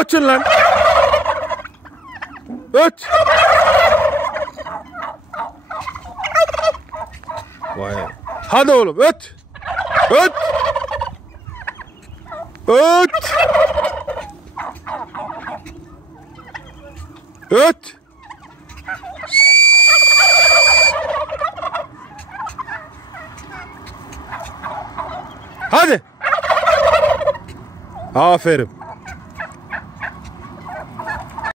Ötün lan. Öt. Vay. Hadi oğlum öt. Öt. Öt. Öt. Hadi. Aferin.